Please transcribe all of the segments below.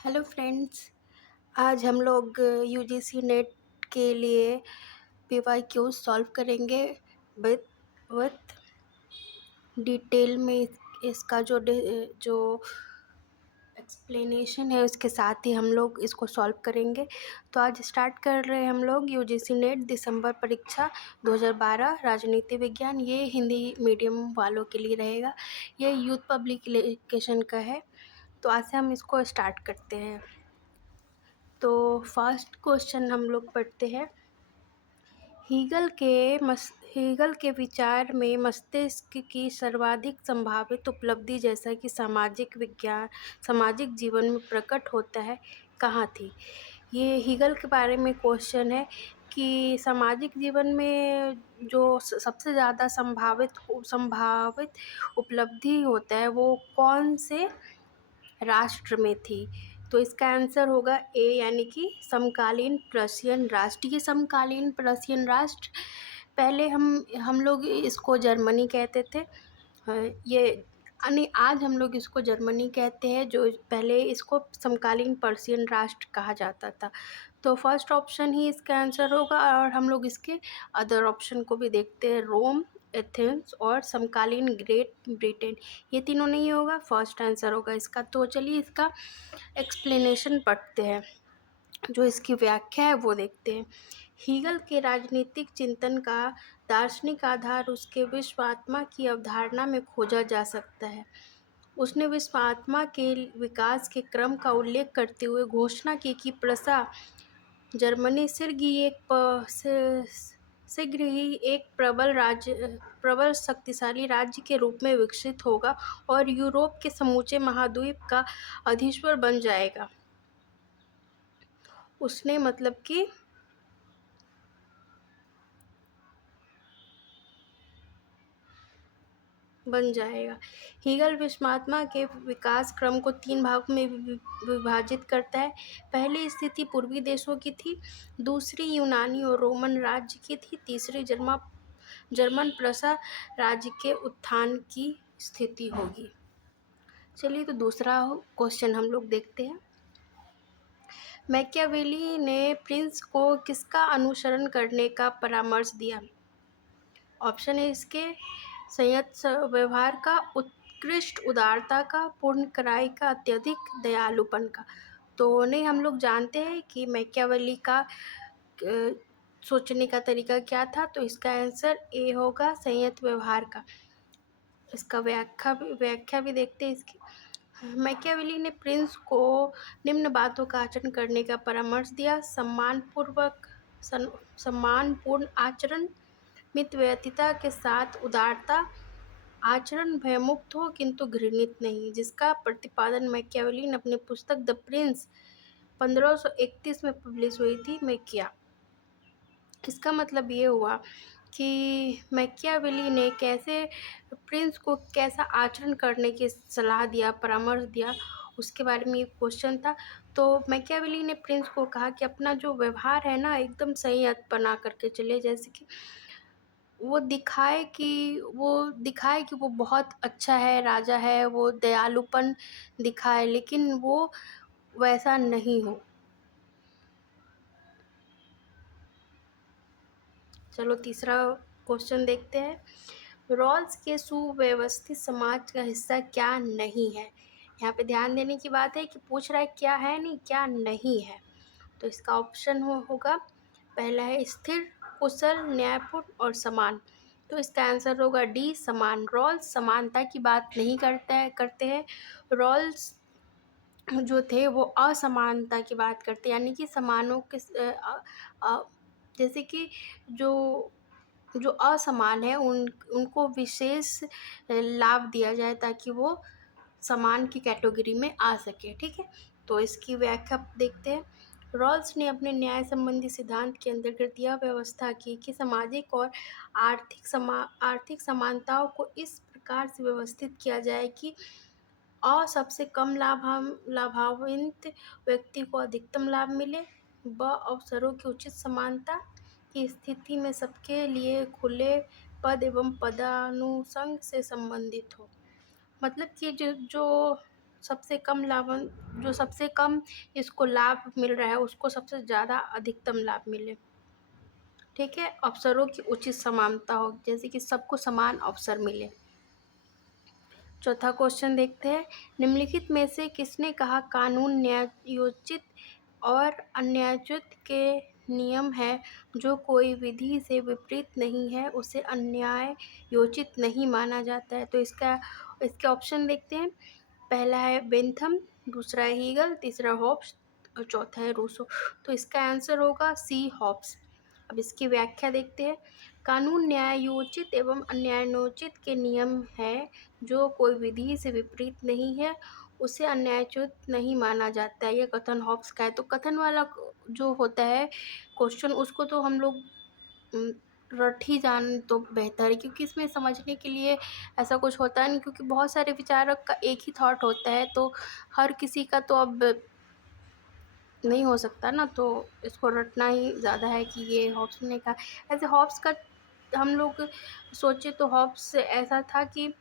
Hello friends. आज हम लोग यूजीसी नेट के लिए पीवाईक्यू सॉल्व करेंगे विथ डिटेल में। इसका जो एक्सप्लेनेशन है उसके साथ ही हम लोग इसको सॉल्व करेंगे। तो आज स्टार्ट कर रहे हैं हम लोग यूजीसी नेट दिसंबर परीक्षा 2012 राजनीति विज्ञान। ये हिंदी मीडियम वालों के लिए रहेगा, ये यूथ पब्लिकेशन का है। तो आज से हम इसको स्टार्ट करते हैं। तो फर्स्ट क्वेश्चन हम लोग पढ़ते हैं। हीगल के विचार में मस्तिष्क की सर्वाधिक संभावित उपलब्धि जैसा कि सामाजिक जीवन में प्रकट होता है कहाँ थी। ये हीगल के बारे में क्वेश्चन है कि सामाजिक जीवन में जो सबसे ज़्यादा संभावित उपलब्धि होता है वो कौन से राष्ट्र में थी। तो इसका आंसर होगा ए, यानी कि समकालीन प्रशियन राष्ट्र। ये समकालीन प्रशियन राष्ट्र, पहले हम लोग इसको जर्मनी कहते थे। ये यानी आज हम लोग इसको जर्मनी कहते हैं, जो पहले इसको समकालीन पर्शियन राष्ट्र कहा जाता था। तो फर्स्ट ऑप्शन ही इसका आंसर होगा। और हम लोग इसके अदर ऑप्शन को भी देखते हैं, रोम, एथेंस और समकालीन ग्रेट ब्रिटेन। ये तीनों नहीं होगा, फर्स्ट आंसर होगा इसका। तो चलिए इसका एक्सप्लेनेशन पढ़ते हैं, जो इसकी व्याख्या है वो देखते हैं। हीगल के राजनीतिक चिंतन का दार्शनिक आधार उसके विश्वात्मा की अवधारणा में खोजा जा सकता है। उसने विश्वात्मा के विकास के क्रम का उल्लेख करते हुए घोषणा की कि प्रसा जर्मनी शीघ्र ही एक प्रबल शक्तिशाली राज्य के रूप में विकसित होगा और यूरोप के समूचे महाद्वीप का अधीश्वर बन जाएगा। उसने मतलब कि बन जाएगा। हीगल विश्वात्मा के विकास क्रम को 3 भागों में विभाजित करता है। पहली स्थिति पूर्वी देशों की थी, दूसरी यूनानी और रोमन राज्य की थी, तीसरी जर्मन प्रसा राज्य के उत्थान की स्थिति होगी। चलिए तो दूसरा क्वेश्चन हम लोग देखते हैं। मैकियावेली ने प्रिंस को किसका अनुसरण करने का परामर्श दिया। ऑप्शन है इसके संयत व्यवहार का, उत्कृष्ट उदारता का, पूर्ण कड़ाई का, अत्यधिक दयालुपन का। तो नहीं, हम लोग जानते हैं कि मैकियावेली का सोचने का तरीका क्या था। तो इसका आंसर ए होगा, संयत व्यवहार का। इसका व्याख्या भी देखते हैं इसकी। मैकियावेली ने प्रिंस को निम्न बातों का आचरण करने का परामर्श दिया। सम्मानपूर्ण आचरण, मितव्ययिता के साथ उदारता, आचरण भयमुक्त हो किंतु घृणित नहीं, जिसका प्रतिपादन मैकियावेली ने अपनी पुस्तक द प्रिंस 1531 में पब्लिश हुई थी में किया। इसका मतलब ये हुआ कि मैकियावेली ने कैसे प्रिंस को कैसा आचरण करने की सलाह दिया, परामर्श दिया, उसके बारे में ये क्वेश्चन था। तो मैकियावेली ने प्रिंस को कहा कि अपना जो व्यवहार है ना, एकदम संयत बना करके चले, जैसे कि वो दिखाए कि वो बहुत अच्छा है, राजा है, वो दयालुपन दिखाए, लेकिन वो वैसा नहीं हो। चलो तीसरा क्वेश्चन देखते हैं। रॉल्स के सुव्यवस्थित समाज का हिस्सा क्या नहीं है। यहाँ पे ध्यान देने की बात है कि पूछ रहा है क्या है, नहीं क्या नहीं है। तो इसका ऑप्शन होगा, पहला है स्थिर, कुशल, न्यायपूर्ण और समान। तो इसका आंसर होगा डी, समान। रॉल्स समानता की बात नहीं करते हैं। रॉल्स जो थे वो असमानता की बात करते, यानी कि समानों के जैसे कि जो जो असमान है उनको विशेष लाभ दिया जाए ताकि वो समान की कैटेगरी में आ सके। ठीक है, तो इसकी व्याख्या देखते हैं। रॉल्स ने अपने न्याय संबंधी सिद्धांत के अंतर्गत यह व्यवस्था की कि सामाजिक और आर्थिक समानताओं को इस प्रकार से व्यवस्थित किया जाए कि सबसे कम लाभान्वित व्यक्ति को अधिकतम लाभ मिले, ब अवसरों की उचित समानता की स्थिति में सबके लिए खुले पद एवं पदानुक्रम से संबंधित हो। मतलब कि जो सबसे कम लाभन जो सबसे कम इसको लाभ मिल रहा है उसको सबसे ज़्यादा अधिकतम लाभ मिले। ठीक है, अवसरों की उचित समानता हो, जैसे कि सबको समान अवसर मिले। चौथा क्वेश्चन देखते हैं, निम्नलिखित में से किसने कहा कानून न्यायोचित और अन्यायोचित के नियम है, जो कोई विधि से विपरीत नहीं है उसे अन्यायोचित नहीं माना जाता है। तो इसके ऑप्शन देखते हैं। पहला है बेंथम, दूसरा है हीगल, तीसरा हॉब्स और चौथा है रूसो। तो इसका आंसर होगा सी, हॉब्स। अब इसकी व्याख्या देखते हैं। कानून न्यायोचित एवं अन्यायोचित के नियम है, जो कोई विधि से विपरीत नहीं है उसे अन्यायोचित नहीं माना जाता है। यह कथन हॉब्स का है। तो कथन वाला जो होता है क्वेश्चन, उसको तो हम लोग रट ही जान तो बेहतर है, क्योंकि इसमें समझने के लिए ऐसा कुछ होता नहीं, क्योंकि बहुत सारे विचारक का एक ही थॉट होता है, तो हर किसी का तो अब नहीं हो सकता ना, तो इसको रटना ही ज़्यादा है कि ये हॉब्स ने कहा। ऐसे हॉब्स का हम लोग सोचे तो हॉब्स ऐसा था कि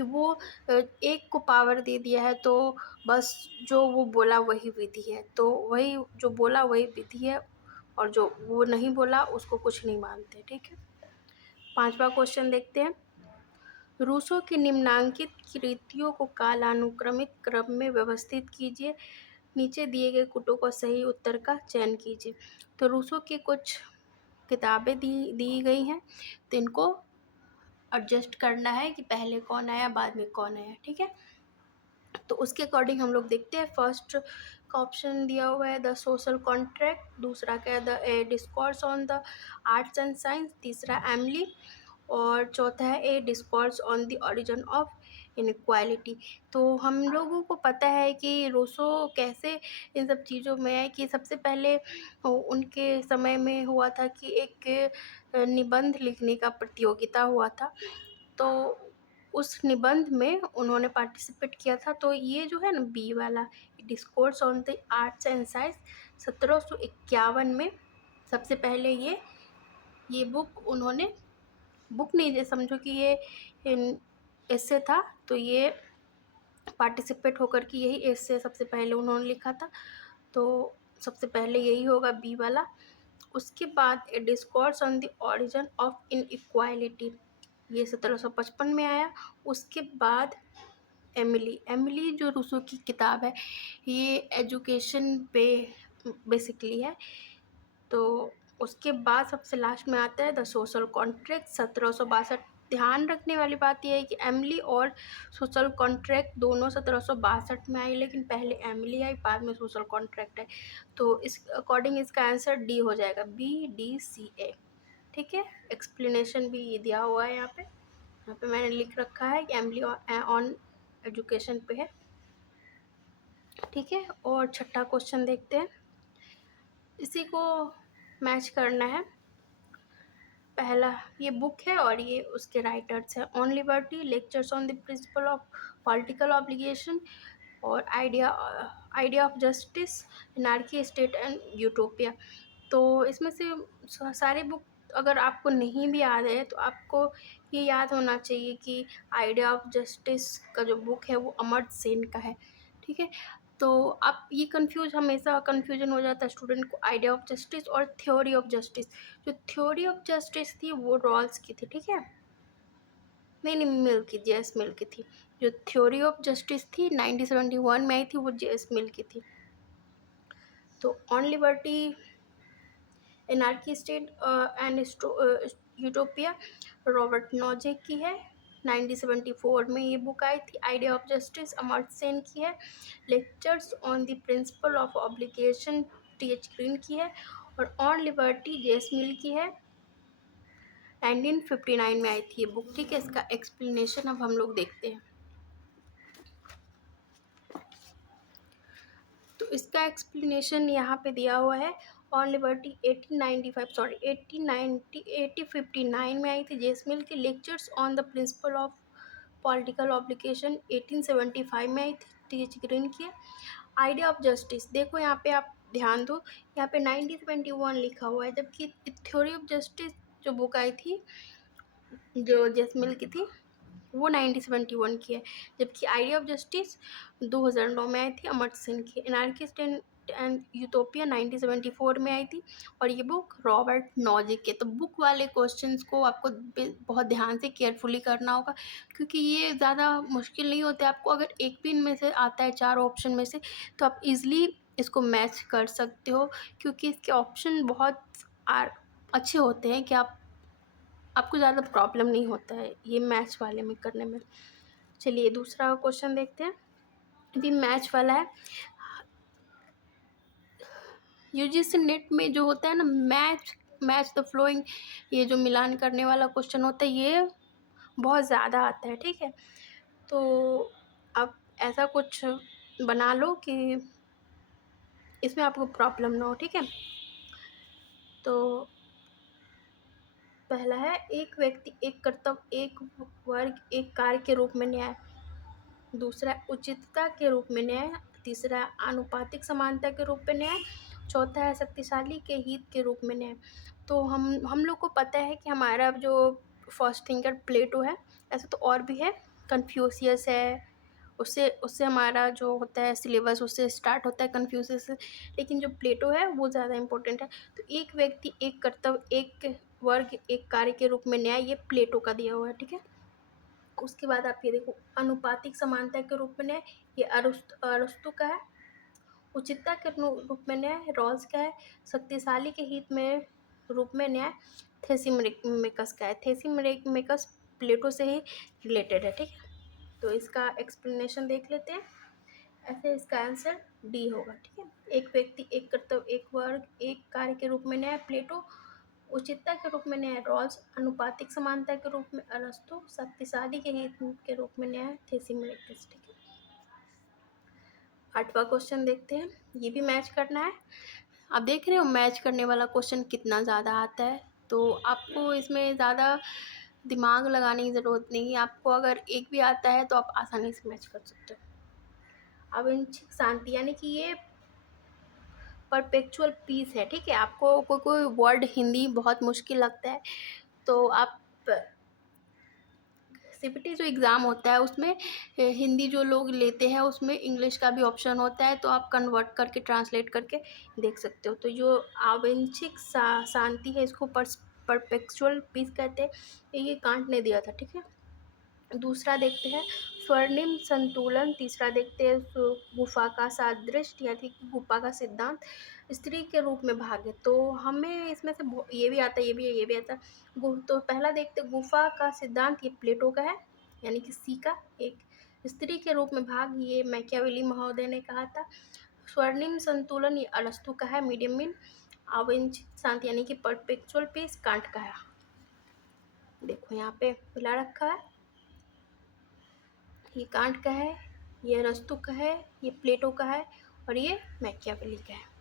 वो एक को पावर दे दिया है, तो बस जो वो बोला वही विधि है, तो वही जो बोला वही विधि है, और जो वो नहीं बोला उसको कुछ नहीं मानते। ठीक है, पांचवा क्वेश्चन देखते हैं। रूसो की निम्नांकित कृतियों को कालानुक्रमिक क्रम में व्यवस्थित कीजिए, नीचे दिए गए कुटों का सही उत्तर का चयन कीजिए। तो रूसो की कुछ किताबें दी गई हैं, तो इनको एडजस्ट करना है कि पहले कौन आया बाद में कौन आया। ठीक है, तो उसके अकॉर्डिंग हम लोग देखते हैं। फर्स्ट का ऑप्शन दिया हुआ है द सोशल कॉन्ट्रैक्ट, दूसरा क्या है the discourse on the arts and science, तीसरा एमली, और चौथा है a discourse on the origin of inequality. तो हम लोगों को पता है कि रूसो कैसे इन सब चीज़ों में है, कि सबसे पहले उनके समय में हुआ था कि एक निबंध लिखने का प्रतियोगिता हुआ था, तो उस निबंध में उन्होंने पार्टिसिपेट किया था। तो ये जो है ना बी वाला, discourse on the arts and science, 1751 में सबसे पहले ये बुक उन्होंने, बुक नहीं ये समझो कि ये एस्से था, तो ये पार्टिसिपेट होकर के यही एस्से सबसे पहले उन्होंने लिखा था, तो सबसे पहले यही होगा बी वाला। उसके बाद a discourse on the origin of inequality, ये 1755 में आया। उसके बाद एमिली जो रूसो की किताब है, ये एजुकेशन पे बेसिकली है। तो उसके बाद सबसे लास्ट में आता है द सोशल कॉन्ट्रैक्ट, 1762। ध्यान रखने वाली बात यह है कि एमिली और सोशल कॉन्ट्रैक्ट दोनों 1762 में आई, लेकिन पहले एमिली आई बाद में सोशल कॉन्ट्रैक्ट है। तो इस अकॉर्डिंग इसका आंसर डी हो जाएगा, BDCA। ठीक है, एक्सप्लेनेशन भी दिया हुआ है यहाँ पे मैंने लिख रखा है कि एमिली ऑन एजुकेशन पे है। ठीक है, और छठा क्वेश्चन देखते हैं, इसी को मैच करना है। पहला ये बुक है और ये उसके राइटर्स हैं, on liberty, lectures on the principle of political obligation, और idea of justice, anarchy, state and utopia. तो इसमें से सारे बुक अगर आपको नहीं भी याद है तो आपको ये याद होना चाहिए कि आइडिया ऑफ जस्टिस का जो बुक है वो अमर्त्य सेन का है। ठीक है, तो आप ये हमेशा कन्फ्यूजन हो जाता है स्टूडेंट को, आइडिया ऑफ जस्टिस और थ्योरी ऑफ जस्टिस। जो थ्योरी ऑफ जस्टिस थी वो रॉल्स की थी। ठीक है, नहीं मिल की, जेएस मिल की थी। जो थ्योरी ऑफ जस्टिस थी 1971 में आई थी, वो जेएस मिल की थी। तो on liberty, anarchy, state and utopia Robert Nozick की है, 1974 में ये बुक आई थी। Idea of justice Amartya Sen की है। Lectures on the principle of obligation TH Green की है। और ऑन लिबर्टी जेएस मिल की है, 1959 में आई थी ये बुक। ठीक है, इसका एक्सप्लेनेशन अब हम लोग देखते हैं। तो इसका एक्सप्लेनेशन यहाँ पे दिया हुआ है। ऑन लिबर्टी 1859 में आई थी जेएस मिल की। Lectures on the principle of political obligation 1875 में आई थी, TH ग्रीन की है। आइडिया ऑफ जस्टिस, देखो यहाँ पे आप ध्यान दो, यहाँ पे 1971 लिखा हुआ है, जबकि थ्योरी ऑफ जस्टिस जो बुक आई थी जो जेएस मिल की थी वो 1971 की है, जबकि आइडिया ऑफ जस्टिस 2009 में आई थी, अमर्त्य सेन की। एनार्किस्ट एंड यूटोपिया 1974 में आई थी, और ये बुक रॉबर्ट नॉजिक के। तो बुक वाले क्वेश्चंस को आपको बहुत ध्यान से केयरफुली करना होगा, क्योंकि ये ज़्यादा मुश्किल नहीं होते। आपको अगर एक भी इनमें से आता है, 4 ऑप्शन में से, तो आप इजीली इसको मैच कर सकते हो, क्योंकि इसके ऑप्शन बहुत अच्छे होते हैं कि आपको ज़्यादा प्रॉब्लम नहीं होता है ये मैच वाले में करने में। चलिए दूसरा क्वेश्चन देखते हैं, भी मैच वाला है। यूजीसी नेट में जो होता है ना, मैच द फ्लोइंग, ये जो मिलान करने वाला क्वेश्चन होता है, ये बहुत ज़्यादा आता है, ठीक है। तो आप ऐसा कुछ बना लो कि इसमें आपको प्रॉब्लम ना हो, ठीक है। तो पहला है, एक व्यक्ति एक कर्तव्य एक वर्ग एक कार्य के रूप में न्याय। दूसरा उचितता के रूप में न्याय। तीसरा आनुपातिक समानता के रूप में न्याय। चौथा है शक्तिशाली के हित के रूप में न्याय। तो हम लोग को पता है कि हमारा जो फर्स्ट थिंकर प्लेटो है, ऐसे तो और भी है, कन्फ्यूशियस है, उससे उससे हमारा जो होता है सिलेबस उससे स्टार्ट होता है कन्फ्यूशियस से, लेकिन जो प्लेटो है वो ज़्यादा इम्पोर्टेंट है। तो एक व्यक्ति एक कर्तव्य एक वर्ग एक कार्य के रूप में न्याय, ये प्लेटो का दिया हुआ है, ठीक है। उसके बाद आप ये देखो, अनुपातिक समानता के रूप में न्याय, ये अरस्तु का है। उचितता के रूप में न्याय रॉल्स का है। शक्तिशाली के हित में रूप में न्याय थेसिमिकस का है। थेसिमिकस प्लेटो से ही रिलेटेड है, ठीक है। तो इसका एक्सप्लेनेशन देख लेते हैं। ऐसे इसका आंसर डी होगा, ठीक है। एक व्यक्ति एक कर्तव्य एक वर्ग एक कार्य के रूप में न्याय प्लेटो। उचितता के रूप में न्याय रॉल्स। अनुपातिक समानता के रूप में अरस्तु। शक्तिशाली के हित के रूप में न्याय थेसिमिकस, ठीक है। 8वां क्वेश्चन देखते हैं, ये भी मैच करना है। आप देख रहे हो मैच करने वाला क्वेश्चन कितना ज़्यादा आता है, तो आपको इसमें ज़्यादा दिमाग लगाने की ज़रूरत नहीं है। आपको अगर एक भी आता है तो आप आसानी से मैच कर सकते हो। अब आंशिक शांति यानी कि ये परपेचुअल पीस है, ठीक है। आपको कोई कोई वर्ड हिंदी बहुत मुश्किल लगता है, तो आप सीपीटी जो एग्ज़ाम होता है उसमें हिंदी जो लोग लेते हैं उसमें इंग्लिश का भी ऑप्शन होता है, तो आप कन्वर्ट करके ट्रांसलेट करके देख सकते हो। तो जो आंशिक शांति है इसको परपेचुअल पीस कहते हैं, ये कांट ने दिया था, ठीक है। दूसरा देखते हैं स्वर्णिम संतुलन। तीसरा देखते हैं गुफा का सादृश्य यानी कि गुफा का सिद्धांत। स्त्री के रूप में भाग्य, तो हमें इसमें से ये भी आता है, ये भी है, ये भी आता है। तो पहला देखते हैं गुफा का सिद्धांत, ये प्लेटो का है यानी कि सी का। एक स्त्री के रूप में भाग, ये मैकियावेली महोदय ने कहा था। स्वर्णिम संतुलन, ये अरस्तु का है, मीडियम मीन। आंशिक शांति यानी कि परपेचुअल पीस, कांट का है। देखो यहाँ पे मिला रखा है, ये कांट का है, ये अरस्तु का है, ये प्लेटो का है, और ये मैकियावेली का है।